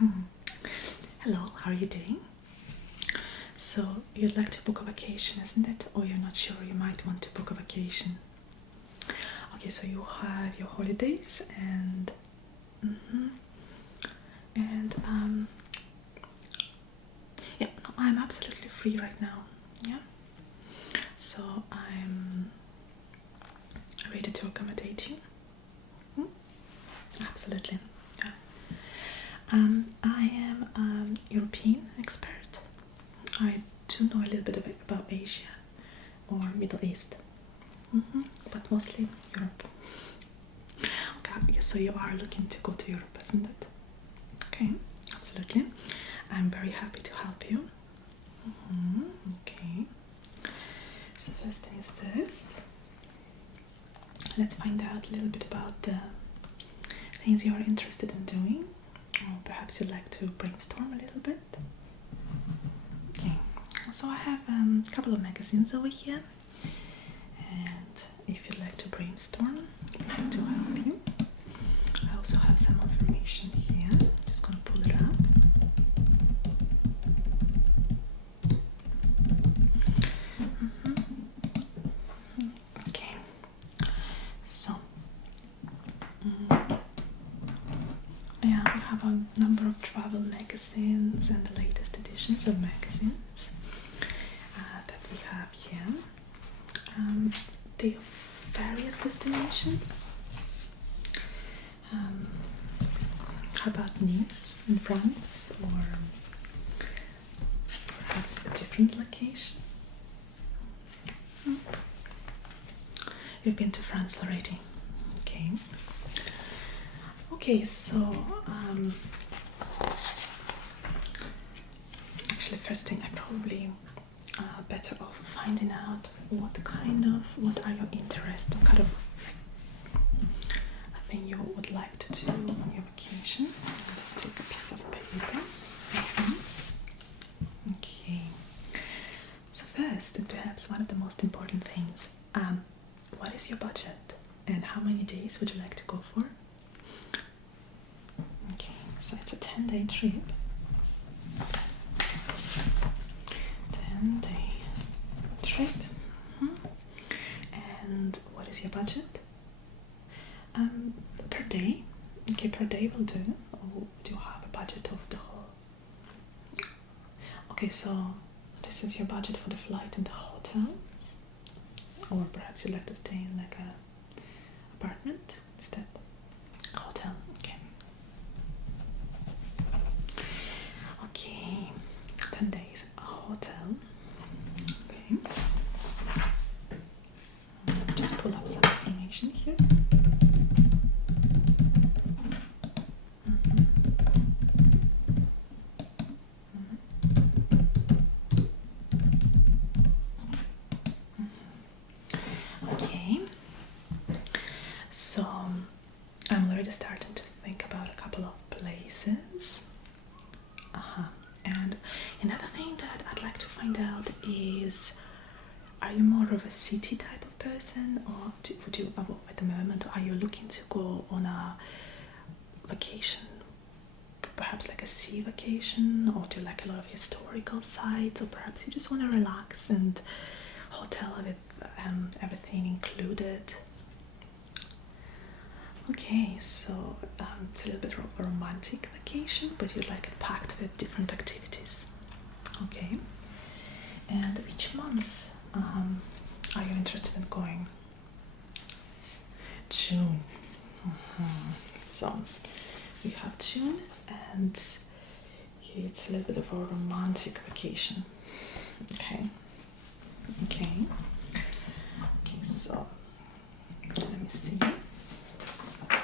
Hello, how are you doing? So, you'd like to book a vacation, isn't it? Or you're not sure, you might want to book a vacation. Okay, so you have your holidays and yeah, no, I'm absolutely free right now. Yeah, so I'm ready to accommodate you. Absolutely. Yeah. I am European expert. I do know a little bit about Asia or Middle East, but mostly Europe. Okay, so you are looking to go to Europe, isn't it? Okay, absolutely. I'm very happy to help you. Okay, so first things first, let's find out a little bit about the things you are interested in doing, or perhaps you'd like to brainstorm a little bit. Okay, so I have a couple of magazines over here, and if you'd like to brainstorm, I'd like to help you. I also have some information here. Just gonna pull it up. Okay, so yeah, we have a number of travel magazines and the latest editions of magazines that we have here. They have various destinations. How about Nice in France, or perhaps a different location? You've been to France already. Okay. Okay, so actually, first thing, I probably better off finding out what are your interests, what kind of thing you would like to do on your vacation. I'll just take a piece of paper. Okay. So first, and perhaps one of the most important things, what is your budget and how many days would you like to go for? Okay, so it's a 10-day trip. 10-day trip. And what is your budget? Per day. Okay, per day will do. Or do you have a budget of the whole? Okay, so this is your budget for the flight and the hotels, or perhaps you'd like to stay in like a apartment instead. A hotel. Okay. Okay, 10 days, a hotel. Okay. Just pull up some information here. Okay. So I'm already starting to think about a couple of places. And another thing that I'd like to find out is, are you more of a city type of person, or at the moment, are you looking to go on a vacation, perhaps like a sea vacation, or do you like a lot of historical sites, or perhaps you just want to relax and hotel with everything included? Okay, so it's a little bit of a romantic vacation, but you'd like it packed with different activities. Okay, and which months are you interested in going? June. So we have June, and it's a little bit of a romantic vacation. Okay. So let me see. I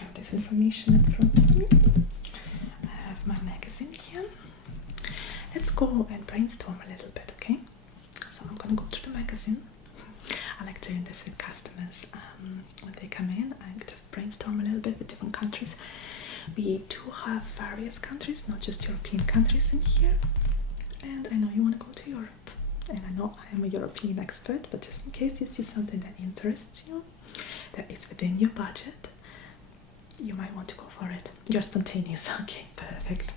have this information in front of me. I have my magazine here. Let's go and brainstorm a little bit, okay? So I'm gonna go through the magazine. I like doing this with customers. When they come in, I just brainstorm a little bit with different countries. We do have various countries, not just European countries in here. And I know you want to go to Europe. And I know I am a European expert, but just in case you see something that interests you, that is within your budget, you might want to go for it. You're spontaneous. Okay, perfect.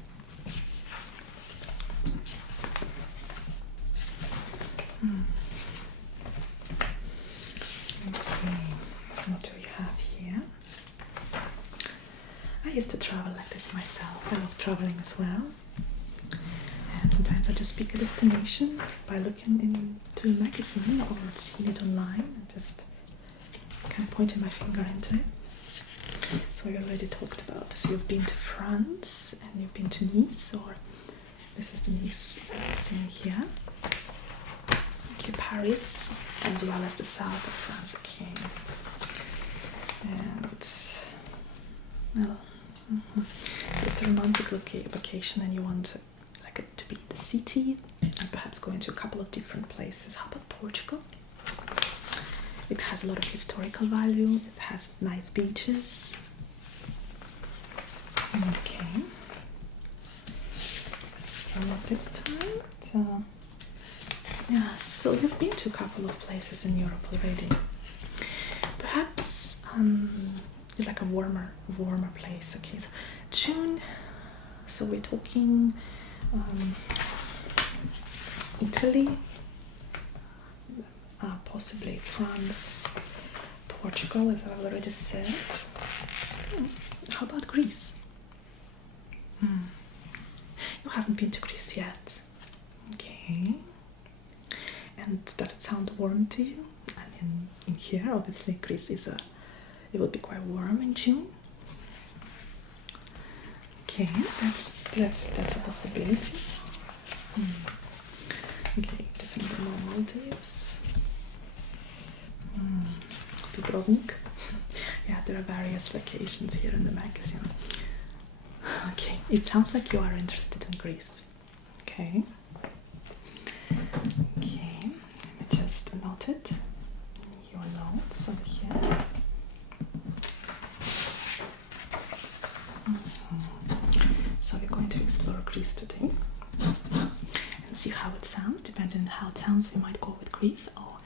Okay, what do we have here? I used to travel like this myself. I love traveling as well. And sometimes I just pick a destination by looking into a magazine or seeing it online and just kind of pointing my finger into it. So we already talked about, so you've been to France and you've been to Nice, or this is the Nice scene here. Okay, Paris, as well as the south of France. Okay. And, well, it's a romantic vacation and you want like it to be the city and perhaps go into a couple of different places. How about Portugal? It has a lot of historical value. It has nice beaches. Okay. So this time, yeah. So you've been to a couple of places in Europe already. Perhaps it's like a warmer place. Okay. So June. So we're talking Italy. Possibly France, Portugal, as I've already said. How about Greece? You haven't been to Greece yet. Okay. And does it sound warm to you? I mean, in here, obviously, Greece is it will be quite warm in June. Okay, that's a possibility. Okay, definitely more Maldives. Dubrovnik. Yeah, there are various locations here in the magazine. Okay, it sounds like you are interested in Greece. Okay. Okay, let me just note it. Your notes over here. So we're going to explore Greece today and see how it sounds. Depending on how it sounds, we might go with Greece, or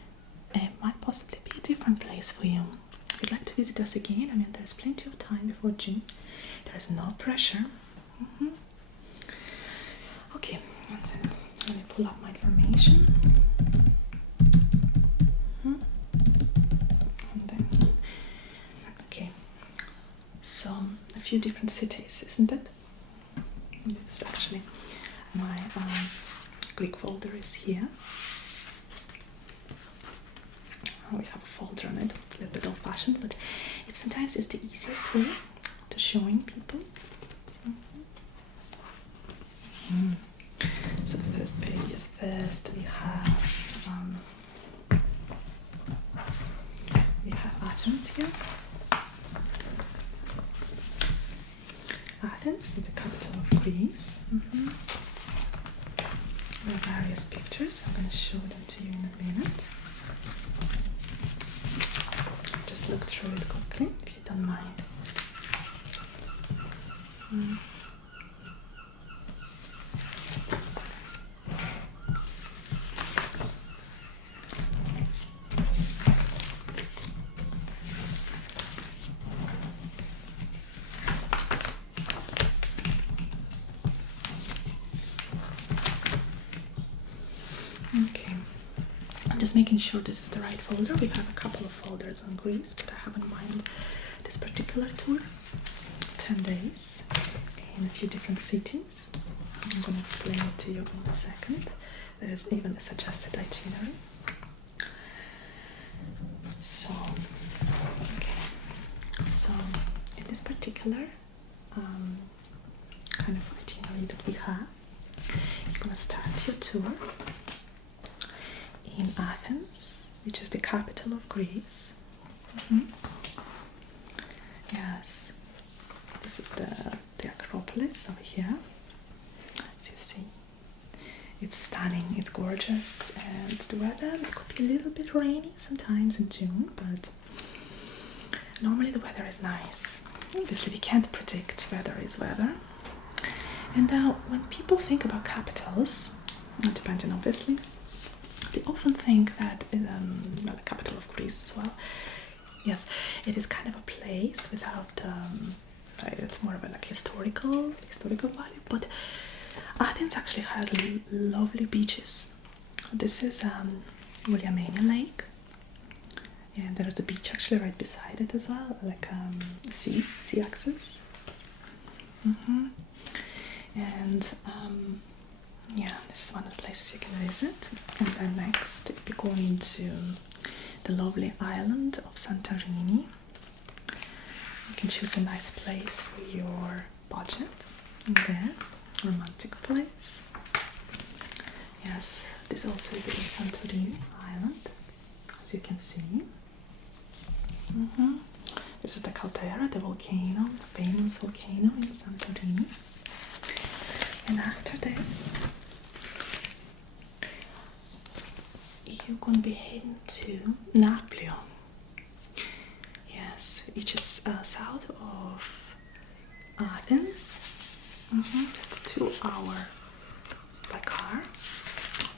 it might possibly be a different place for you. If you'd like to visit us again, I mean, there's plenty of time before June. There is no pressure. Okay, and then let me pull up my information. And then, okay, so a few different cities, isn't it? This is actually my Greek folder is here. We have a folder on it, a little bit old-fashioned, but sometimes it's the easiest way to showing people. So the first page is first. We have Athens here. Athens is the capital of Greece. There are various pictures. I'm going to show them to you in a minute. Just look through it quickly, if you don't mind. Okay, I'm just making sure this is the right folder. We have a couple of folders on Greece, but I have in mind this particular tour. 10 days in a few different cities. I'm going to explain it to you in a second. There is even a suggested itinerary. So, okay. So, in this particular kind of itinerary that we have, you're going to start your tour in Athens, which is the capital of Greece. Yes, this is the Acropolis over here. As you see, it's stunning, it's gorgeous, and the weather could be a little bit rainy sometimes in June, but normally the weather is nice. Obviously, we can't predict, weather is weather. And now, when people think about capitals, depending obviously, they often think that the capital of Greece as well. Yes, it is kind of a place without right? It's more of a like historical value, but Athens actually has lovely beaches. This is Williamania Lake, and there's a beach actually right beside it as well, like sea access. And yeah, this is one of the places you can visit. And then next you're going to the lovely island of Santorini. You can choose a nice place for your budget. And there, romantic place. Yes, this also is a Santorini island, as you can see. This is the caldera, the volcano, the famous volcano in Santorini. And after this, you're going to be heading to Naples. Yes, which is south of Athens. Just a 2-hour by car,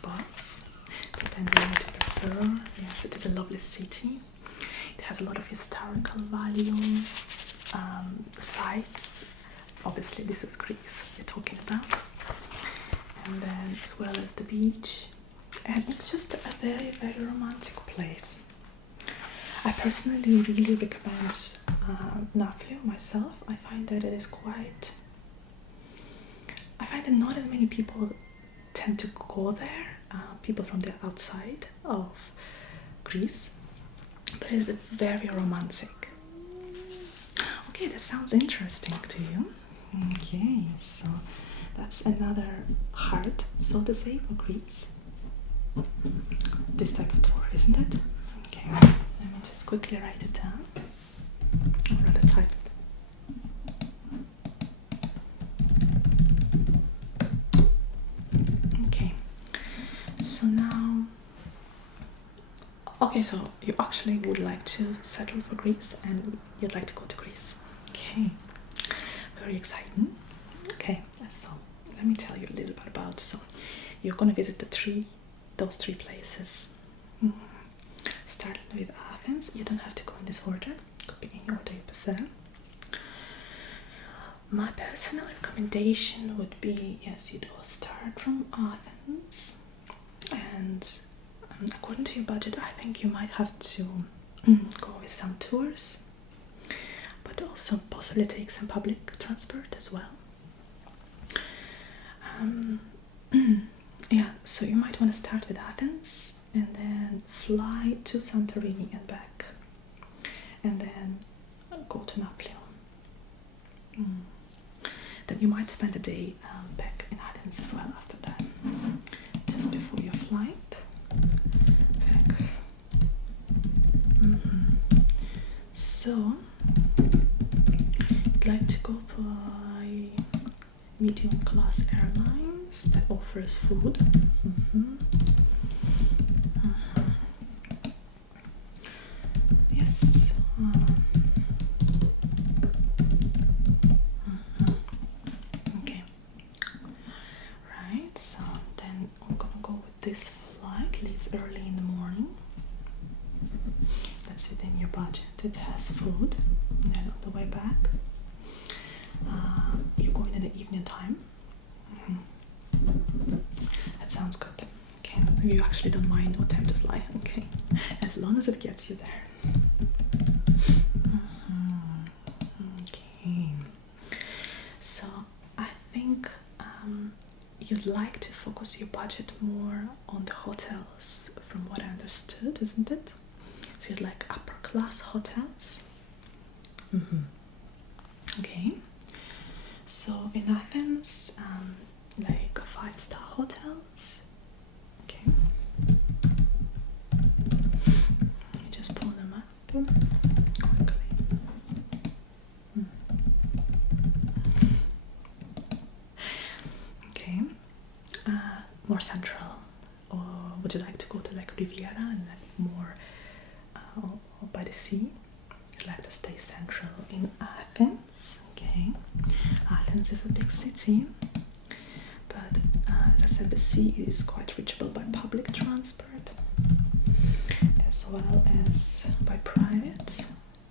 bus, depending on what you prefer. Yes, it is a lovely city. It has a lot of historical value, sites. Obviously, this is Greece we're talking about. And then, as well as the beach. And it's just a very, very romantic place. I personally really recommend Naples myself. I find that it is quite... I find that not as many people tend to go there, people from the outside of Greece, but it's very romantic. Okay, that sounds interesting to you. Okay, so that's another heart, so to say, for Greece. This type of tour, isn't it? Okay, let me just quickly write it down, or rather type it. So now, okay, so you actually would like to settle for Greece and you'd like to go to Greece. Okay, very exciting. Okay, so let me tell you a little bit about. So you're going to visit those three places. Starting with Athens. You don't have to go in this order. It could be any order you prefer. My personal recommendation would be, yes, you'd all start from Athens. And according to your budget, I think you might have to go with some tours, but also possibly take some public transport as well. Yeah, so you might want to start with Athens and then fly to Santorini and back, and then go to Naples. Then you might spend a day back in Athens as well after that. Just before your flight back. So I'd like to go by medium class airlines that offers food. Yes. Okay. Right, so then I'm gonna go with this flight. Leaves early in the morning. That's within your budget. It has food. And then on the way back, you're going in the evening time. That sounds good. Okay, you actually don't mind what time to fly. Okay, as long as it gets you there. Okay, so I think you'd like to focus your budget more on the hotels, from what I understood, isn't it? So you'd like upper class hotels. Okay, so in Athens, like 5-star hotels. Okay, let me just pull them up quickly. Okay, more central, or would you like to go to like Riviera and like more by the sea? You'd like to stay central in Athens. Okay, Athens is a big city, but as I said, the sea is quite reachable by public transport as well as by private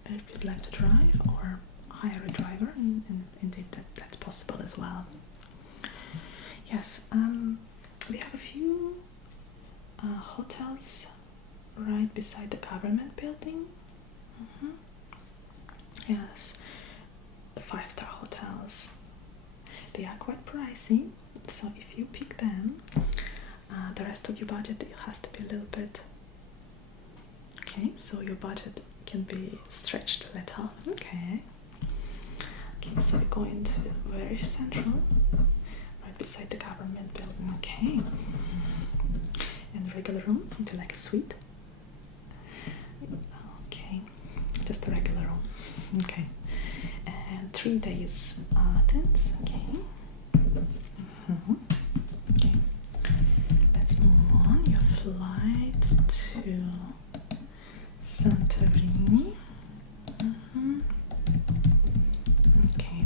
if you'd like to drive, or hire a driver, and indeed that's possible as well. Yes, we have a few hotels right beside the government building. Yes, 5-star hotels. They are quite pricey, so if you pick them, the rest of your budget has to be a little bit okay, so your budget can be stretched a little. Okay, so we go into very central, right beside the government building. Okay, and the regular room into like a suite. Okay, just a regular room. Okay, and 3 days Athens. Okay. Okay, let's move on. Your flight to Santorini. Okay,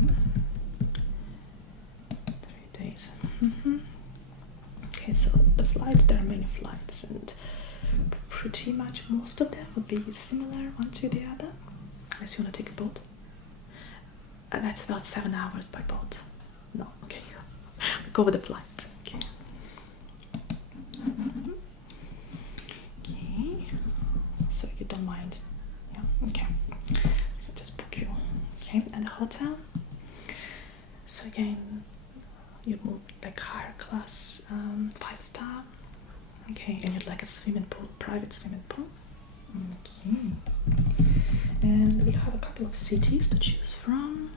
3 days. Okay, so the flights, there are many flights, and pretty much most of them would be similar one to the other, unless you want to take a boat. That's about 7 hours by boat. No, okay, we go with the flight. Okay. Okay, so you don't mind. Yeah, okay. So just book you. Okay, and the hotel. So again, you move like higher class, 5-star. Okay, and you'd like a swimming pool, private swimming pool. Okay, and we have a couple of cities to choose from.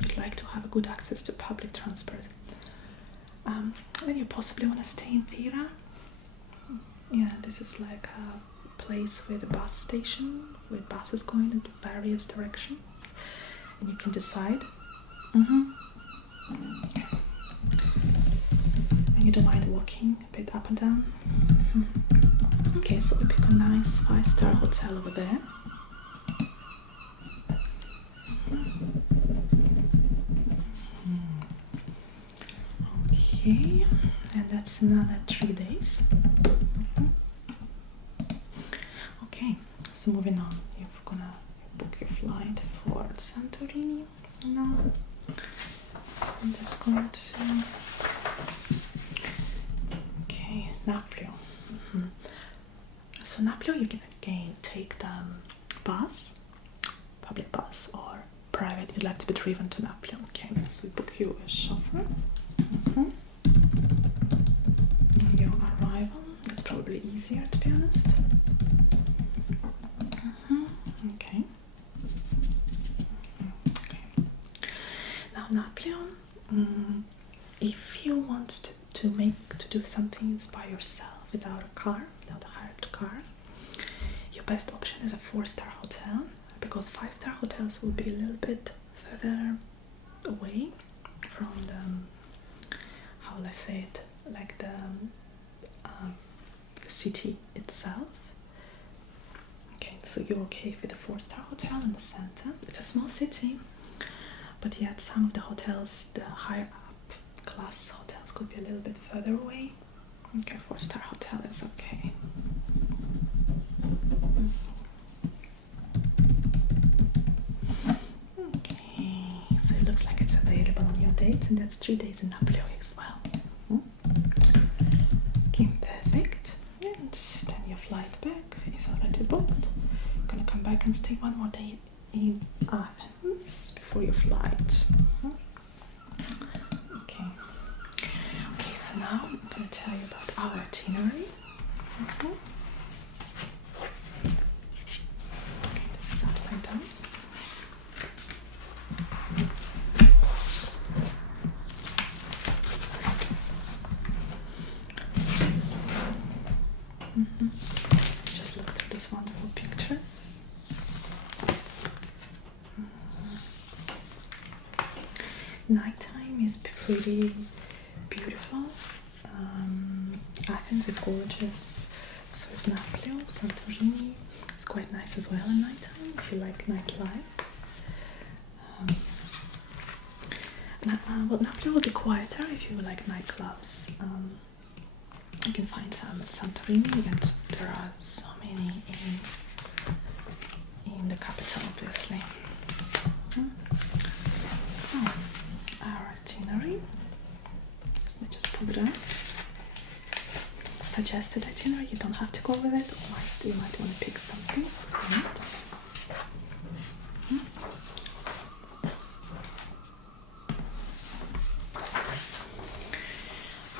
You'd like to have a good access to public transport. Then you possibly want to stay in Thera. Yeah, this is like a place with a bus station with buses going in various directions, and you can decide. And you don't mind walking a bit up and down. Okay, so we pick a nice 5-star hotel over there. Okay, and that's another 3 days. Okay, so moving on, you're gonna book your flight for Santorini now. I'm just going to Naples. So Naples, you can again take the bus, public bus, or private. You'd like to be driven to Naples. Okay, so we book you a chauffeur. Your arrival, it's probably easier to be honest. Okay. Now Naples, if you want to do some things by yourself without a hired car, your best option is a 4-star hotel, because 5-star hotels will be a little bit further away from the, how will I say it, like the city itself. Okay, so you're okay with the 4-star hotel in the center. It's a small city, but yet some of the hotels, the higher up class hotels, could be a little bit further away. Okay, 4-star hotel is okay. Okay, so it looks like it's available on your date, and that's 3 days in Naples as well. Okay, perfect. And then your flight back is already booked. You're gonna come back and stay 1 more day in Athens before your flight. Okay, so now I'm gonna tell you about our itinerary. Okay, this is upside down. Just look through these wonderful pictures. Nighttime is pretty beautiful. Athens is gorgeous, so is Naples. Santorini is quite nice as well at nighttime if you like nightlife. Well, Naples will be quieter if you like nightclubs. You can find some at Santorini, and there are so many in in the capital, obviously. So, our itinerary. Let me just pull it out. Suggested itinerary, you don't have to go with it, or you might want to pick something from it.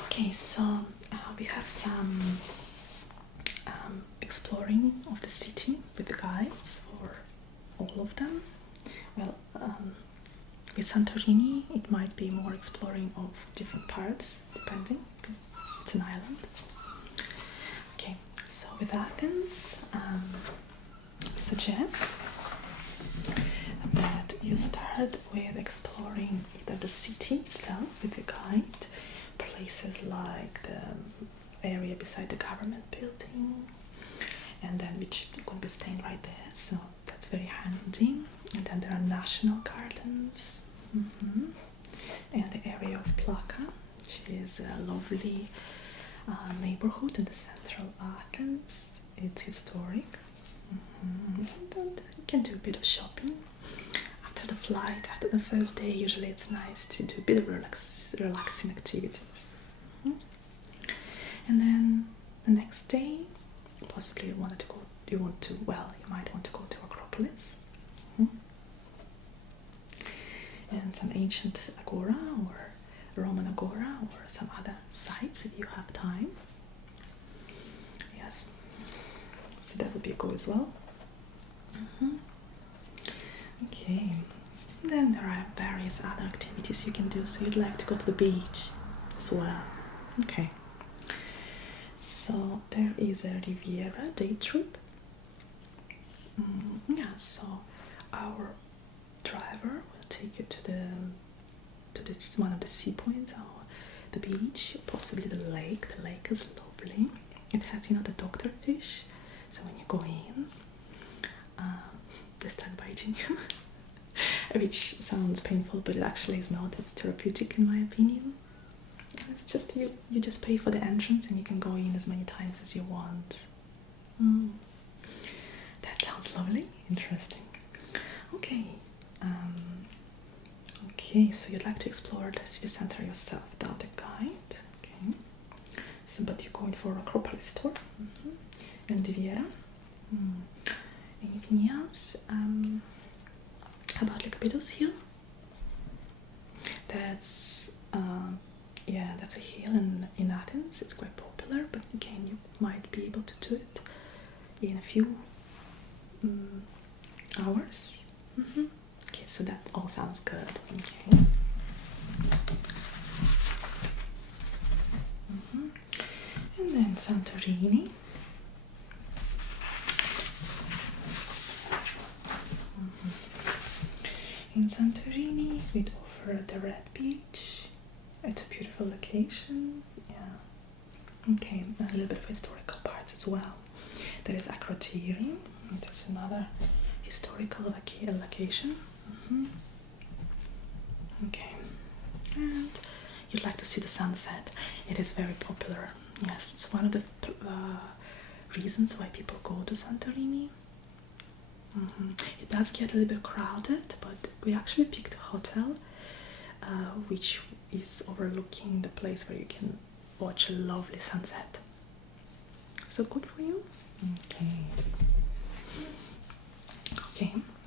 Okay, so we have some exploring of the city with the guides, or all of them. Well, with Santorini, it might be more exploring of different parts, depending. It's an island. Okay, so with Athens, we suggest that you start with exploring either the city itself with the guide, places like the area beside the government building, and then which you could be staying right there, so that's very handy. And then there are national gardens, and the area of Plaka, which is a lovely neighborhood in the central Athens. It's historic. And then you can do a bit of shopping after the flight. After the first day, usually it's nice to do a bit of relaxing activities. And then the next day, possibly you might want to go to Acropolis. And some ancient agora or Roman agora or some other sites if you have time. Yes, so that would be a go as well. Okay, and then there are various other activities you can do. So you'd like to go to the beach as well. Okay, so there is a Riviera day trip. Yeah, so our driver will take you to this one of the sea points, or the beach, possibly the lake. The lake is lovely. It has, the doctor fish. So when you go in, they start biting you, which sounds painful, but it actually is not. It's therapeutic, in my opinion. It's just you just pay for the entrance, and you can go in as many times as you want. That sounds lovely. Interesting. Okay. Okay, so you'd like to explore the city center yourself without a guide. Okay. So, but you're going for Acropolis tour. And Riviera. Anything else? How about Lycopidus Hill? That's a hill in Athens. It's quite popular, but again, you might be able to do it in a few hours. Okay, so that all sounds good. Okay. And then Santorini. In Santorini, we offer the Red Beach. It's a beautiful location. Yeah. Okay, and a little bit of historical parts as well. There is Akrotiri. That's another historical location. Okay. And you'd like to see the sunset. It is very popular. Yes, it's one of the reasons why people go to Santorini. It does get a little bit crowded, but we actually picked a hotel which is overlooking the place where you can watch a lovely sunset. So good for you?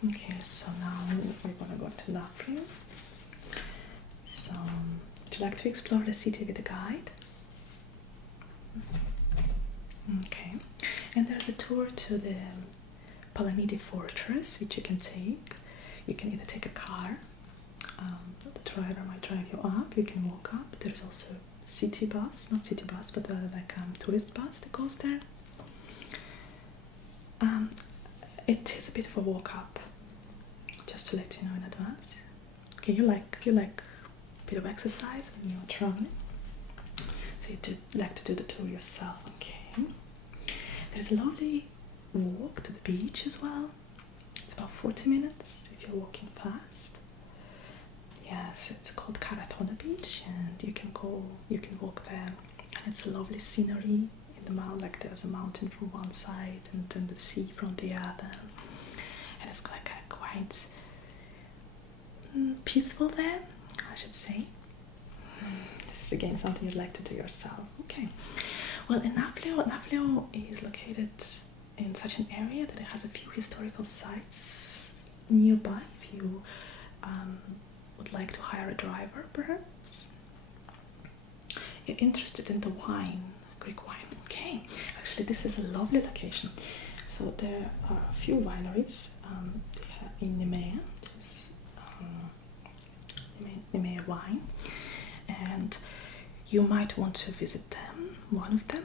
Okay, so now we're gonna go to Napoli. So, would you like to explore the city with a guide? Okay, and there's a tour to the Palamidi Fortress, which you can take. You can either take a car, the driver might drive you up, you can walk up. There's also city bus, not city bus, but tourist bus that goes there. It is a bit of a walk up, just to let you know in advance. Okay, you like a bit of exercise when you're traveling, so you like to do the tour yourself. Okay, there's a lovely walk to the beach as well. It's about 40 minutes if you're walking fast. Yes, it's called Karathona Beach, and you can walk there, and it's a lovely scenery in the mountain. Like there's a mountain from one side and then the sea from the other, and it's like a quite peaceful there, I should say. This is again something you'd like to do yourself. Okay. Well, in Nafplio is located in such an area that it has a few historical sites nearby. If you would like to hire a driver, perhaps. You're interested in the wine, Greek wine. Okay. Actually, this is a lovely location. So there are a few wineries in Nemea. Nemea wine, and you might want to visit them, one of them.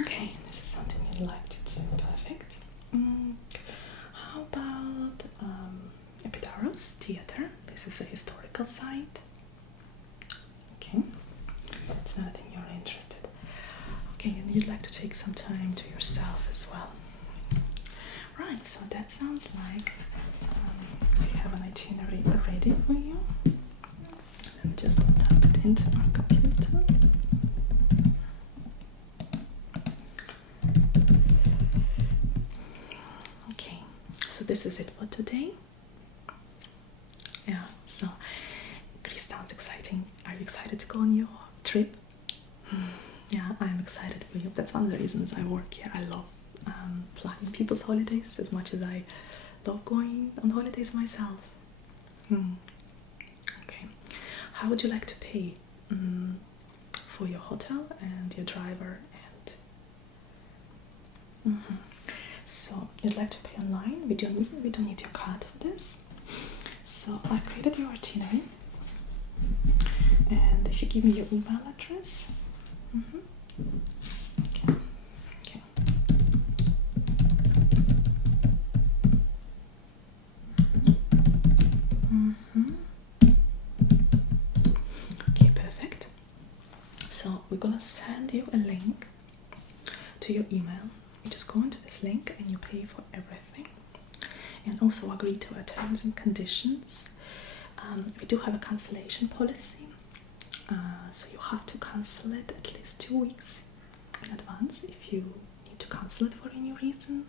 Okay, this is something you'd like to do. Perfect. How about Epidaros Theatre? This is a historical site. Okay, it's another thing you're interested. Okay, and you'd like to take some time to yourself as well. Right, so that sounds like we have an itinerary ready for you. Let me just type it into our computer. Okay, so this is it for today. Yeah, so Greece sounds exciting. Are you excited to go on your trip? Yeah, I'm excited for you. That's one of the reasons I work here. I love planning people's holidays as much as I love going on holidays myself. Okay. How would you like to pay for your hotel and your driver? And so you'd like to pay online? We don't need your card for this. So I created your itinerary, and if you give me your email address. Okay. Okay, perfect. So we're gonna send you a link to your email. You just go into this link and you pay for everything, and also agree to our terms and conditions. We do have a cancellation policy, so you have to cancel it at least 2 weeks in advance if you need to cancel it for any reason.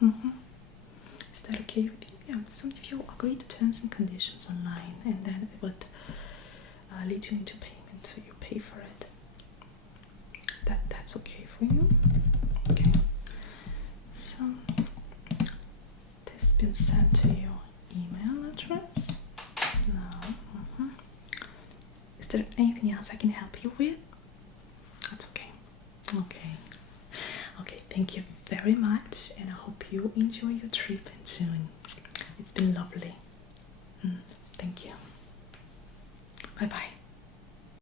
Is that okay with you? Yeah, so if you agree to terms and conditions online, and then it would lead you into payment, so you pay for it. That's okay for you? Okay. So this has been sent to your email address. Now, is there anything else I can help you with? That's okay. Okay, thank you very much, and I hope you enjoy your trip in June. It's been lovely. Thank you. Bye-bye.